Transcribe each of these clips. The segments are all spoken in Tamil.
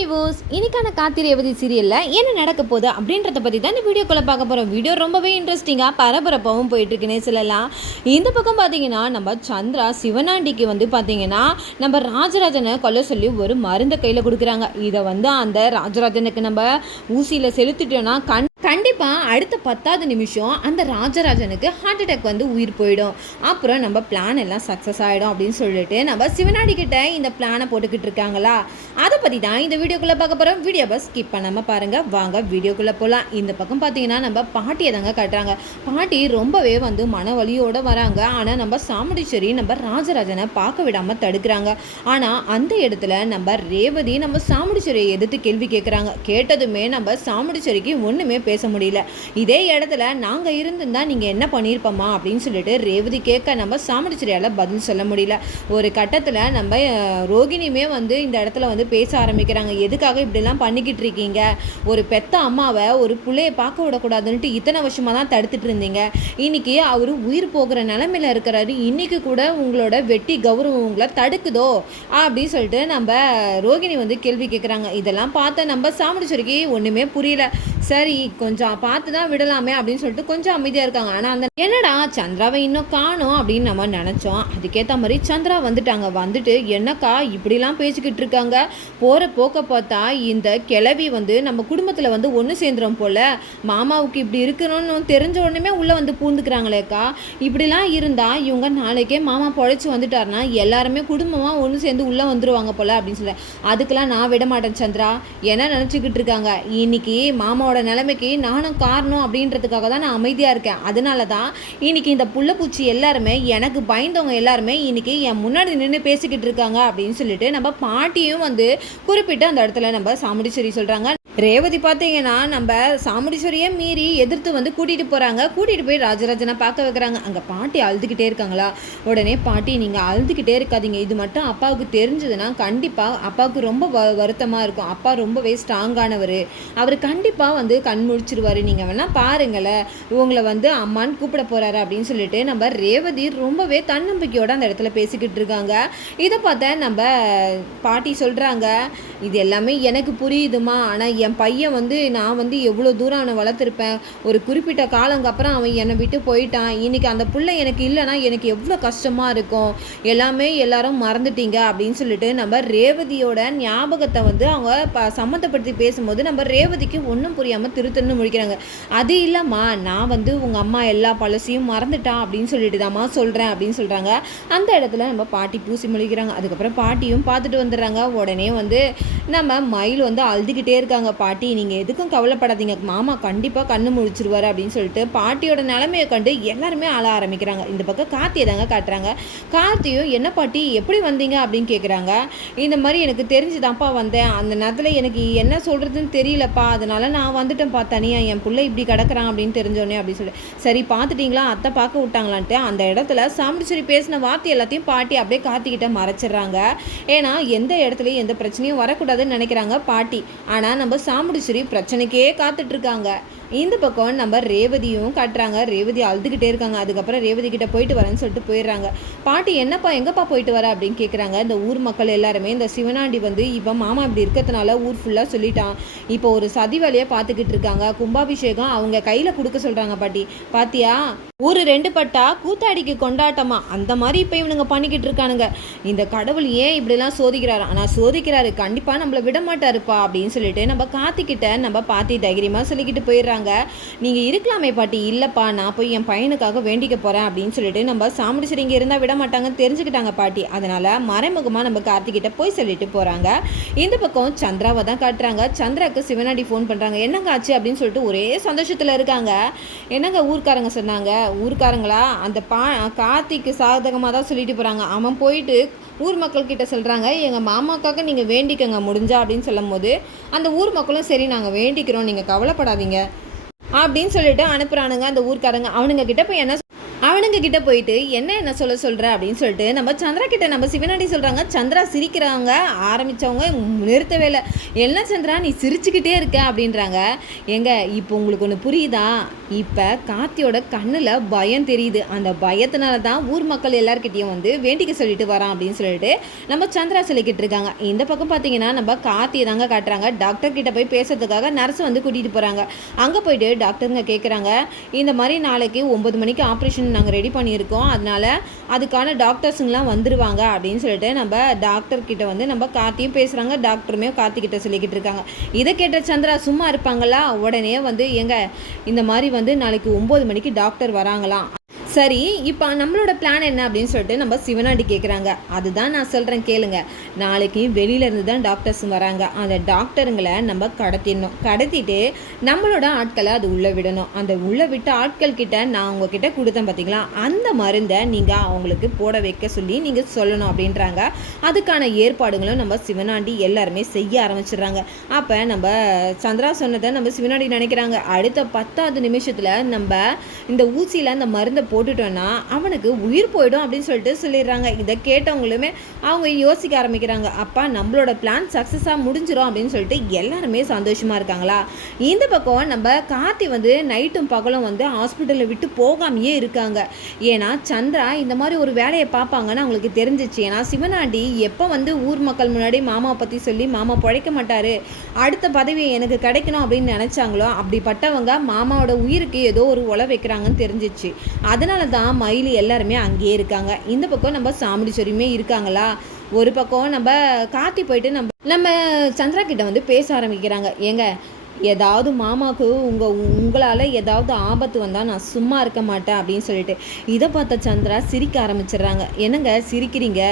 வியூவர்ஸ், இன்னைக்கான காத்தி ரேவதி சீரியலில் என்ன நடக்க போகுது அப்படின்றத பற்றி தான் இந்த வீடியோக்குள்ளே பார்க்க போகிறோம். வீடியோ ரொம்பவே இன்ட்ரெஸ்டிங்காக பரபரப்பாகவும் போயிட்டுருக்குன்னே சொல்லலாம். இந்த பக்கம் பார்த்தீங்கன்னா நம்ம சந்திரா சிவனாண்டிக்கு பார்த்தீங்கன்னா நம்ம ராஜராஜனை கொல்ல சொல்லி ஒரு மருந்தை கையில் கொடுக்குறாங்க. இதை அந்த ராஜராஜனுக்கு நம்ம ஊசியில் செலுத்திட்டோன்னா கண்டிப்பாக அடுத்த 10வது நிமிஷம் அந்த ராஜராஜனுக்கு ஹார்ட் அட்டாக் உயிர் போயிடும். அப்புறம் நம்ம பிளான் எல்லாம் சக்ஸஸ் ஆகிடும் அப்படின்னு சொல்லிட்டு நம்ம சிவனாடி கிட்ட இந்த பிளானை போட்டுக்கிட்டு இருக்காங்களா, அதை பற்றி தான் இந்த வீடியோக்குள்ளே பார்க்க போகிறோம். வீடியோவை ஸ்கிப் பண்ணாமல் பாருங்கள். வாங்க வீடியோக்குள்ளே போகலாம். இந்த பக்கம் பார்த்தீங்கன்னா நம்ம பாட்டியை தாங்க காட்டுறாங்க. பாட்டி ரொம்பவே மன வலியோடு வராங்க. ஆனால் நம்ம சாமுண்டீஸ்வரி நம்ம ராஜராஜனை பார்க்க விடாமல் தடுக்கிறாங்க. ஆனால் அந்த இடத்துல நம்ம ரேவதி நம்ம சாமுண்டீஸ்வரியை எதிர்த்து கேள்வி கேட்குறாங்க. கேட்டதுமே நம்ம சாமுண்டீஸ்வரிக்கு ஒன்றுமே பேச முடியல. இதே இடத்துல நாங்கள் இருந்திருந்தா நீங்கள் என்ன பண்ணியிருப்போமா அப்படின்னு சொல்லிட்டு ரேவதி கேட்க நம்ம சாமுண்டீஸ்வரியால் பதில் சொல்ல முடியல. ஒரு கட்டத்தில் நம்ம ரோகிணியுமே இந்த இடத்துல பேச ஆரம்பிக்கிறாங்க. எதுக்காக இப்படிலாம் பண்ணிக்கிட்டு இருக்கீங்க? ஒரு பெத்த அம்மாவை ஒரு பிள்ளையை பார்க்க விடக்கூடாதுன்ட்டு இத்தனை வருஷமாக தான் தடுத்துட்டு இருந்தீங்க. இன்னைக்கு அவர் உயிர் போகிற நிலைமையில் இருக்கிறாரு. இன்னைக்கு கூட உங்களோட வெட்டி கௌரவம் உங்களை தடுக்குதோ அப்படின்னு சொல்லிட்டு நம்ம ரோகிணி கேள்வி கேட்குறாங்க. இதெல்லாம் பார்த்த நம்ம சாமுண்டீஸ்வரிக்கு ஒன்றுமே புரியல. சரி கொஞ்சம் பார்த்து தான் விடலாமே அப்படின்னு சொல்லிட்டு கொஞ்சம் அமைதியாக இருக்காங்க. ஆனால் அந்த என்னடா சந்திராவை இன்னும் காணோம் அப்படின்னு நம்ம நினச்சோம். அதுக்கேற்ற மாதிரி சந்திரா வந்துட்டு என்னக்கா இப்படிலாம் பேசிக்கிட்டு இருக்காங்க, போகிற போக்க பார்த்தா இந்த கிளவி நம்ம குடும்பத்தில் ஒன்று சேர்ந்துடும் போல், மாமாவுக்கு இப்படி இருக்கணும்னு தெரிஞ்ச உடனே உள்ளே பூந்துக்கிறாங்களேக்கா, இப்படிலாம் இருந்தால் இவங்க நாளைக்கே மாமா பொழைச்சி வந்துட்டாருன்னா எல்லாருமே குடும்பமாக ஒன்று சேர்ந்து உள்ளே வந்துடுவாங்க போல் அப்படின்னு சொல்ல, அதுக்கெல்லாம் நான் விட மாட்டேன் சந்திரா, என்ன நினச்சிக்கிட்டு இருக்காங்க, இன்னைக்கு மாமாவோட நிலைமைக்கு நானும் காரணம் அப்படின்றதுக்காக தான் நான் அமைதியாக இருக்கேன். அதனால தான் இன்னைக்கு இந்த புள்ளப்பூச்சி எல்லாருமே எனக்கு பயந்தவங்க எல்லாருமே இன்னைக்கு என் முன்னாடி நின்று பேசிக்கிட்டு இருக்காங்க அப்படின்னு சொல்லிட்டு நம்ம பாட்டியும் குறிப்பிட்டு அந்த இடத்துல நம்ம சாமுண்டீஸ்வரி சொல்கிறாங்க. ரேவதி பார்த்தீங்கன்னா நம்ம சாமுண்டீஸ்வரியை மீறி எதிர்த்து கூட்டிகிட்டு போகிறாங்க. கூட்டிகிட்டு போய் ராஜராஜனை பார்க்க வைக்கிறாங்க. அங்கே பாட்டி அழுதுகிட்டே இருக்காங்களா. உடனே பாட்டி நீங்கள் அழுதுகிட்டே இருக்காதீங்க, இது மட்டும் அப்பாவுக்கு தெரிஞ்சதுன்னா கண்டிப்பாக அப்பாவுக்கு ரொம்ப வருத்தமாக இருக்கும். அப்பா ரொம்பவே ஸ்ட்ராங்கானவர், அவர் கண்டிப்பாக கண் முழிச்சிருவார், நீங்கள் வேணால் பாருங்களேன், இவங்களை அம்மான்னு கூப்பிட போகிறாரு அப்படின்னு சொல்லிட்டு நம்ம ரேவதி ரொம்பவே தன்னம்பிக்கையோடு அந்த இடத்துல பேசிக்கிட்டு இருக்காங்க. இதை பார்த்தா நம்ம பாட்டி சொல்கிறாங்க, இது எல்லாமே எனக்கு புரியுதுமா, ஆனால் என் பையன் நான் எவ்வளோ தூரம் அவனை வளர்த்துருப்பேன், ஒரு குறிப்பிட்ட காலங்க அப்புறம் அவன் என்னை விட்டு போயிட்டான், இன்றைக்கி அந்த பிள்ளை எனக்கு இல்லைன்னா எனக்கு எவ்வளோ கஷ்டமாக இருக்கும், எல்லாரும் மறந்துட்டீங்க அப்படின்னு சொல்லிட்டு நம்ம ரேவதியோட ஞாபகத்தை அவங்க சம்மந்தப்படுத்தி பேசும்போது நம்ம ரேவதிக்கு ஒன்றும் புரியாமல் திருத்தன்னு முடிக்கிறாங்க. அது இல்லைம்மா, நான் உங்கள் அம்மா எல்லா பழசையும் மறந்துட்டான் அப்படின்னு சொல்லிட்டு தாம்மா சொல்கிறேன் அப்படின்னு சொல்கிறாங்க. அந்த இடத்துல நம்ம பாட்டி பூசி முழிக்கிறாங்க. அதுக்கப்புறம் பாட்டியும் பார்த்துட்டு வந்துடுறாங்க. உடனே நம்ம மயில் அழுதுகிட்டே இருக்காங்க. பாட்டி நீங்கள் எதுக்கும் கவலைப்படாதீங்க, மாமா கண்டிப்பாக கண்ணு முழிச்சிருவார் அப்படின்னு சொல்லிட்டு பாட்டியோட நிலைமையை கண்டு எல்லாருமே அழ ஆரம்பிக்கிறாங்க. இந்த பக்கம் கார்த்தியை தாங்க காட்டுறாங்க. கார்த்தியும் என்ன பாட்டி எப்படி வந்தீங்க அப்படின்னு கேட்குறாங்க. இந்த மாதிரி எனக்கு தெரிஞ்சுதான்ப்பா வந்தேன், அந்த நேரத்தில் எனக்கு என்ன சொல்கிறதுன்னு தெரியலப்பா, அதனால் நான் வந்துட்டேன்ப்பா தனியாக, என் பிள்ளை இப்படி கிடக்குறான் அப்படின்னு தெரிஞ்சோடனே அப்படின்னு சொல்லி, சரி பார்த்துட்டிங்களா அத்தை பார்க்க விட்டாங்களான்ட்டு அந்த இடத்துல சாமுண்டீஸ்வரி பேசின வார்த்தை எல்லாத்தையும் பாட்டி அப்படியே கார்த்திகிட்ட மறைச்சிட்றாங்க. ஏன்னா எந்த இடத்துலையும் எந்த பிரச்சனையும் வரக்கூடாதுன்னு நினைக்கிறாங்க பாட்டி. ஆனால் நம்ம சாமுண்டீஸ்வரி பிரச்சனைக்கே காத்துட்ருக்காங்க. இந்த பக்கம் நம்ம ரேவதியும் காட்டுறாங்க. ரேவதி அழுதுகிட்டே இருக்காங்க. அதுக்கப்புறம் ரேவதி கிட்ட போயிட்டு வரேன்னு சொல்லிட்டு போயிடுறாங்க. பாட்டி என்னப்பா எங்கப்பா போயிட்டு வர அப்படின்னு கேட்குறாங்க. இந்த ஊர் மக்கள் எல்லாருமே இந்த சிவனாண்டி இப்போ மாமா இப்படி இருக்கிறதுனால ஊர் ஃபுல்லாக சொல்லிட்டான், இப்போ ஒரு சதி வேலையை பார்த்துக்கிட்டு இருக்காங்க, கும்பாபிஷேகம் அவங்க கையில் கொடுக்க சொல்கிறாங்க பாட்டி, பாத்தியா ஊர் 2 பட்டா கூத்தாடிக்கு கொண்டாட்டமா, அந்த மாதிரி இப்போ இவனுங்க பண்ணிக்கிட்டு இருக்கானுங்க, இந்த கடவுள் ஏன் இப்படிலாம் சோதிக்கிறாரு, ஆனால் சோதிக்கிறாரு, கண்டிப்பாக நம்மளை விட மாட்டாருப்பா அப்படின்னு சொல்லிட்டு நம்ம காத்திக்கிட்ட நம்ம பாட்டி தைரியமாக சொல்லிக்கிட்டு போயிடுறாங்க. நீங்கள் இருக்கலாமே பாட்டி, இல்லைப்பா நான் போய் என் பையனுக்காக வேண்டிக்க போகிறேன் அப்படின்னு சொல்லிட்டு நம்ம சாமுண்டீஸ்வரி இங்கே இருந்தால் விட மாட்டாங்கன்னு தெரிஞ்சுக்கிட்டாங்க பாட்டி. அதனால் மறைமுகமாக நம்ம கார்த்திகிட்ட போய் சொல்லிட்டு போகிறாங்க. இந்த பக்கம் சந்திராவை தான் காட்டுறாங்க. சந்திராவுக்கு சிவனாடி ஃபோன் பண்ணுறாங்க. என்னங்க ஆச்சு அப்படின்னு சொல்லிட்டு ஒரே சந்தோஷத்தில் இருக்காங்க. என்னங்க ஊர்க்காரங்க சொன்னாங்க, ஊர்க்காரங்களா அந்த கார்த்திக்கு சாதகமாக தான் சொல்லிட்டு போகிறாங்க. அவன் போயிட்டு ஊர் மக்கள்கிட்ட சொல்கிறாங்க, எங்கள் மாமாக்காக நீங்கள் வேண்டிக்கங்க முடிஞ்சா அப்படின்னு சொல்லும் போது அந்த ஊர் மக்களும் சரி நாங்கள் வேண்டிக்கிறோம், நீங்கள் கவலைப்படாதீங்க அப்படின்னு சொல்லிட்டு அனுப்புகிறானுங்க அந்த ஊர்க்காரங்க. அவனுங்க கிட்ட போய் என்ன அவனுங்க கிட்ட போயிட்டு என்ன சொல்ல சொல்கிற அப்படின்னு சொல்லிட்டு நம்ம சந்திரா கிட்ட நம்ம சிவனாண்டி சொல்கிறாங்க. சந்திரா சிரிக்கிறாங்க. ஆரம்பித்தவங்க நிறுத்தவே இல்லை. என்ன சந்திரா நீ சிரிச்சுக்கிட்டே இருக்க அப்படின்றாங்க. ஏங்க இப்போ உங்களுக்கு ஒன்று புரியுதா? இப்போ கார்த்தியோட கண்ணில் பயம் தெரியுது. அந்த பயத்தினால தான் ஊர் மக்கள் எல்லாருக்கிட்டையும் வந்து வேண்டிக்க சொல்லிட்டு வரான் அப்படின்னு சொல்லிட்டு நம்ம சந்திரா சொல்லிக்கிட்டு இருக்காங்க. இந்த பக்கம் பார்த்தீங்கன்னா நம்ம கார்த்தியை தாங்க காட்டுறாங்க. டாக்டர் கிட்ட போய் பேசுறதுக்காக நர்ஸ் வந்து கூட்டிகிட்டு போகிறாங்க. அங்கே போயிட்டு டாக்டருங்க கேட்குறாங்க, இந்த மாதிரி நாளைக்கு 9 மணிக்கு ஆப்ரேஷன் நாங்கள் ரெடி பண்ணியிருக்கோம், அதனால அதுக்கான டாக்டர்ஸுங்கெலாம் வந்துடுவாங்க அப்படின்னு சொல்லிட்டு நம்ம டாக்டர்கிட்ட வந்து நம்ம கார்த்தியும் பேசுகிறாங்க. டாக்டருமே கார்த்திகிட்ட சொல்லிக்கிட்டு இருக்காங்க. இதை கேட்ட சந்திரா சும்மா இருப்பாங்களா? உடனே வந்து எங்க இந்த மாதிரி வந்து நாளைக்கு 9 மணிக்கு டாக்டர் வராங்களாம். சரி, இப்போ நம்மளோட பிளான் என்ன அப்படின்னு சொல்லிட்டு நம்ம சிவனாண்டி கேட்குறாங்க. அதுதான் நான் சொல்கிறேன் கேளுங்க. நாளைக்கு வெளியிலேருந்து தான் டாக்டர்ஸ் வராங்க. அந்த டாக்டருங்களை நம்ம கடத்திட்டு நம்மளோட ஆட்களை அது உள்ளே விடணும். அந்த உள்ளே விட்ட ஆட்கள் கிட்ட நான் உங்ககிட்ட கொடுத்தேன் பார்த்தீங்களா, அந்த மருந்தை நீங்கள் அவங்களுக்கு போட வைக்க சொல்லி நீங்கள் சொல்லணும் அப்படின்றாங்க. அதுக்கான ஏற்பாடுகளும் நம்ம சிவனாண்டி எல்லாருமே செய்ய ஆரம்பிச்சிடுறாங்க. அப்போ நம்ம சந்திரா சொன்னதை நம்ம சிவனாண்டி நினைக்கிறாங்க, அடுத்த 10வது நிமிஷத்தில் நம்ம இந்த ஊசியில் அந்த மருந்தை போட்டுட்டோன்னா அவனுக்கு உயிர் போயிடும் அப்படின்னு சொல்லிட்டு சொல்லிடுறாங்க. இதை கேட்டவங்களுமே அவங்க யோசிக்க ஆரம்பிக்கிறாங்க. அப்பா நம்மளோட பிளான் சக்ஸஸாக முடிஞ்சிடும் அப்படின்னு சொல்லிட்டு எல்லாருமே சந்தோஷமாக இருக்காங்களா. இந்த பக்கம் நம்ம கார்த்தி வந்து நைட்டும் பகலும் வந்து ஹாஸ்பிட்டலில் விட்டு போகாமையே இருக்காங்க. ஏன்னா சந்திரா இந்த மாதிரி ஒரு வேலையை பார்ப்பாங்கன்னு அவங்களுக்கு தெரிஞ்சிச்சு. ஏன்னா சிவனாண்டி எப்போ வந்து ஊர் மக்கள் முன்னாடி மாமாவை பற்றி சொல்லி மாமா பிழைக்க மாட்டார், அடுத்த பதவி எனக்கு கிடைக்கணும் அப்படின்னு நினச்சாங்களோ அப்படிப்பட்டவங்க மாமாவோட உயிருக்கு ஏதோ ஒரு உலை வைக்கிறாங்கன்னு தெரிஞ்சிச்சு. அதனால தான் மயிலி எல்லாருமே அங்கேயே இருக்காங்க. இந்த பக்கம் நம்ம சாமுண்டீஸ்வரியுமே இருக்காங்களா. ஒரு பக்கம் நம்ம கார்த்தி போயிட்டு நம்ம சந்திரா கிட்ட வந்து பேச ஆரம்பிக்கிறாங்க. ஏங்க ஏதாவது மாமாவுக்கு உங்களால் ஏதாவது ஆபத்து வந்தால் நான் சும்மா இருக்க மாட்டேன் அப்படின்னு சொல்லிட்டு இதை பார்த்த சந்திரா சிரிக்க ஆரம்பிச்சிடுறாங்க. என்னங்க சிரிக்கிறீங்க?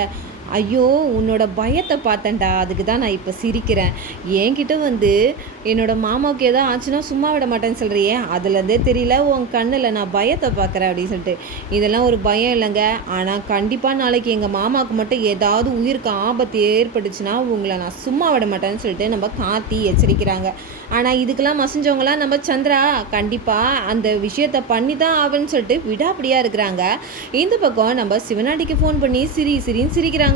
ஐயோ உன்னோட பயத்தை பார்த்தேன்டா, அதுக்கு தான் நான் இப்போ சிரிக்கிறேன். என்கிட்ட வந்து என்னோடய மாமாவுக்கு ஏதோ ஆச்சுன்னா சும்மா விட மாட்டேன்னு சொல்கிறியே, அதுலேருந்தே தெரியல உன் கண்ணில் நான் பயத்தை பார்க்குறேன் அப்படின்னு சொல்லிட்டு. இதெல்லாம் ஒரு பயம் இல்லைங்க, ஆனால் கண்டிப்பாக நாளைக்கு எங்கள் மாமாவுக்கு மட்டும் ஏதாவது உயிருக்கு ஆபத்து ஏற்பட்டுச்சுன்னா உங்களை நான் சும்மா விட மாட்டேன்னு சொல்லிட்டு நம்ம கார்த்தி எச்சரிக்கிறாங்க. ஆனால் இதுக்கெல்லாம் மசிஞ்சவங்களாம் நம்ம சந்திரா கண்டிப்பாக அந்த விஷயத்தை பண்ணி தான் ஆகுன்னு சொல்லிட்டு விடாப்படியாக இருக்கிறாங்க. இந்த பக்கம் நம்ம சிவனாண்டிக்கு ஃபோன் பண்ணி சிரின்னு சிரிக்கிறாங்க.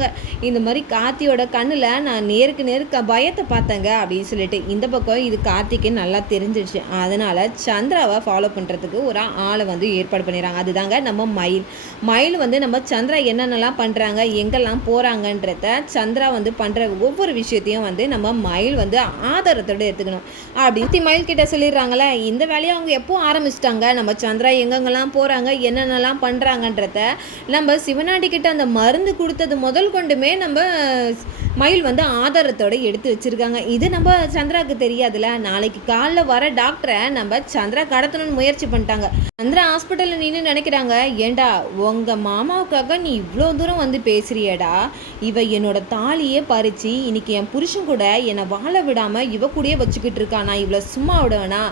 இந்த மாதிரி கார்த்தியோட கண்ணில் நான் நேருக்கு பயத்தை பார்த்தேங்க அப்படின்னு சொல்லிட்டு. இந்த பக்கம் இது கார்த்திக்கு நல்லா தெரிஞ்சிடுச்சு. அதனால் சந்திராவை ஃபாலோ பண்ணுறதுக்கு ஒரு ஆளை வந்து ஏற்பாடு பண்ணிடுறாங்க. அதுதாங்க நம்ம மயில் வந்து நம்ம சந்திரா என்னென்னலாம் பண்ணுறாங்க, எங்கெல்லாம் போகிறாங்கன்றத சந்திரா வந்து பண்ணுற ஒவ்வொரு விஷயத்தையும் வந்து நம்ம மயில் வந்து ஆதாரத்தோடு எடுத்துக்கணும் அப்படின்னு மயில் கிட்ட சொல்லிடுறாங்களே. இந்த வேலையை அவங்க எப்போ ஆரம்பிச்சிட்டாங்க, நம்ம சந்திரா எங்கெங்கெல்லாம் போகிறாங்க என்னென்னலாம் பண்ணுறாங்கன்றத நம்ம சிவனாண்டி கிட்ட அந்த மருந்து கொடுத்தது முதல் கொண்டுமே நம்ம மயில் வந்து ஆதாரத்தோடு எடுத்து வச்சுருக்காங்க. இது நம்ம சந்திராவுக்கு தெரியாதுல்ல. நாளைக்கு காலைல வர டாக்டரை நம்ம சந்திரா கடத்தணும்னு முயற்சி பண்ணிட்டாங்க. சந்திரா ஹாஸ்பிட்டலில் நின்று நினைக்கிறாங்க, ஏண்டா உங்கள் மாமாவுக்காக நீ இவ்வளோ தூரம் வந்து பேசுறியடா, இவ என்னோட தாலியே பறித்து இன்னைக்கு என் புருஷன் கூட என்னை வாழ விடாமல் இவ கூடயே வச்சுக்கிட்டு இருக்கா, நான் இவ்வளோ சும்மா விடுவேனா,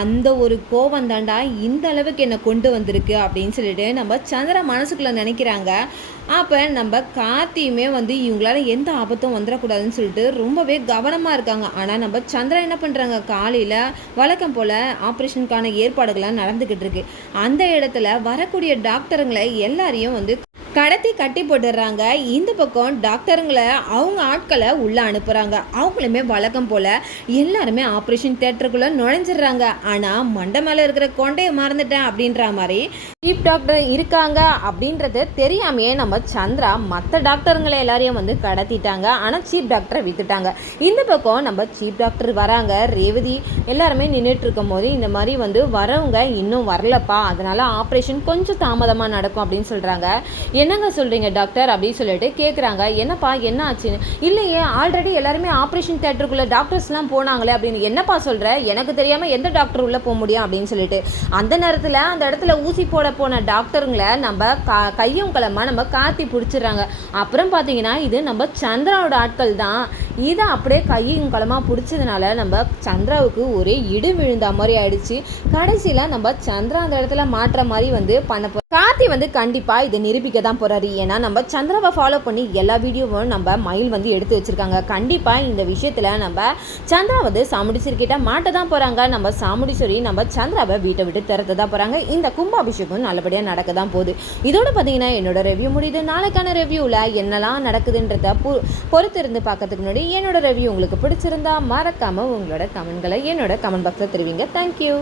அந்த ஒரு கோபம் தாண்டா இந்த அளவுக்கு என்னை கொண்டு வந்திருக்கு அப்படின்னு சொல்லிட்டு நம்ம சந்திரா மனசுக்குள்ளே நினைக்கிறாங்க. அப்போ நம்ம கார்த்தியுமே வந்து இவங்களால எந்த ஆபத்தும் வந்துடக்கூடாதுன்னு சொல்லிட்டு ரொம்பவே கவனமாக இருக்காங்க. ஆனால் நம்ம சந்திரா என்ன பண்ணுறாங்க, காலையில் வழக்கம் போல் ஆப்ரேஷனுக்கான ஏற்பாடுகள்லாம் நடந்துக்கிட்டு இருக்கு. அந்த இடத்துல வரக்கூடிய டாக்டருங்களை எல்லாரையும் வந்து கட்டி போட்டுடுறாங்க. இந்த பக்கம் டாக்டருங்களை அவங்க ஆட்களை உள்ளே அனுப்புகிறாங்க. அவங்களுமே வழக்கம் போல் எல்லாருமே ஆப்ரேஷன் தியேட்டருக்குள்ளே நுழைஞ்சிடுறாங்க. ஆனால் மண்டை மேலே இருக்கிற கொண்டையை மறந்துட்டேன் அப்படின்ற மாதிரி சீப் டாக்டர் இருக்காங்க அப்படின்றது தெரியாமையே நம்ம சந்திரா மற்ற டாக்டருங்களை எல்லாரையும் வந்து கடத்திட்டாங்க. ஆனால் சீப் டாக்டரை விற்றுட்டாங்க. இந்த பக்கம் நம்ம சீப் டாக்டர் வராங்க. ரேவதி எல்லாருமே நின்றுட்டு இருக்கும் போது இந்த மாதிரி வந்து வரவங்க இன்னும் வரலப்பா, அதனால் ஆப்ரேஷன் கொஞ்சம் தாமதமாக நடக்கும் அப்படின்னு சொல்கிறாங்க. என்னங்க சொல்கிறீங்க டாக்டர் அப்படின்னு சொல்லிட்டு கேட்குறாங்க. என்னப்பா என்ன ஆச்சுன்னு. இல்லையே ஆல்ரெடி எல்லாருமே ஆப்ரேஷன் தியேட்டருக்குள்ளே டாக்டர்ஸ்லாம் போனாங்களே அப்படின்னு. என்னப்பா சொல்கிற, எனக்கு தெரியாமல் எந்த டாக்டர் உள்ளே போக முடியும் அப்படின்னு சொல்லிட்டு அந்த நேரத்தில் அந்த இடத்துல ஊசி போட போன டாக்டருங்களை நம்ம கையும் களமாக நம்ம காத்தி பிடிச்சிடுறாங்க. அப்புறம் பார்த்தீங்கன்னா இது நம்ம சந்திராவோட ஆட்கள் தான். இதை அப்படியே கையும் களமாக பிடிச்சதுனால நம்ம சந்திராவுக்கு ஒரே இடு விழுந்த மாதிரி ஆயிடுச்சு. கடைசியில் நம்ம சந்திரா அந்த இடத்துல மாற்ற மாதிரி வந்து பண்ண கார்த்தி வந்து கண்டிப்பாக இதை நிரூபிக்க தான் போகிறாரு. ஏன்னா நம்ம சந்திராவை ஃபாலோ பண்ணி எல்லா வீடியோவும் நம்ம மயில் வந்து எடுத்து வச்சுருக்காங்க. கண்டிப்பாக இந்த விஷயத்தில் நம்ம சந்திரா வந்து சாமுண்டீஸ்வரிக்கிட்ட மாட்ட தான் போகிறாங்க. நம்ம சாமுண்டீஸ்வரி நம்ம சந்திராவை வீட்டை விட்டு திறத்த தான் போகிறாங்க. இந்த கும்பாபிஷேகம் நல்லபடியாக நடக்க தான் போகுது. இதோட பார்த்தீங்கன்னா என்னோட ரிவ்யூ முடியுது. நாளைக்கான ரிவ்யூவில் என்னெல்லாம் நடக்குதுன்றத பொறுத்து இருந்து பார்க்கறதுக்கு முன்னாடி என்னோட ரிவ்யூ உங்களுக்கு பிடிச்சிருந்தா மறக்காமல் உங்களோட கமெண்ட்களை என்னோட கமெண்ட் பாக்ஸில் தெரிவிங்க. தேங்க்யூ.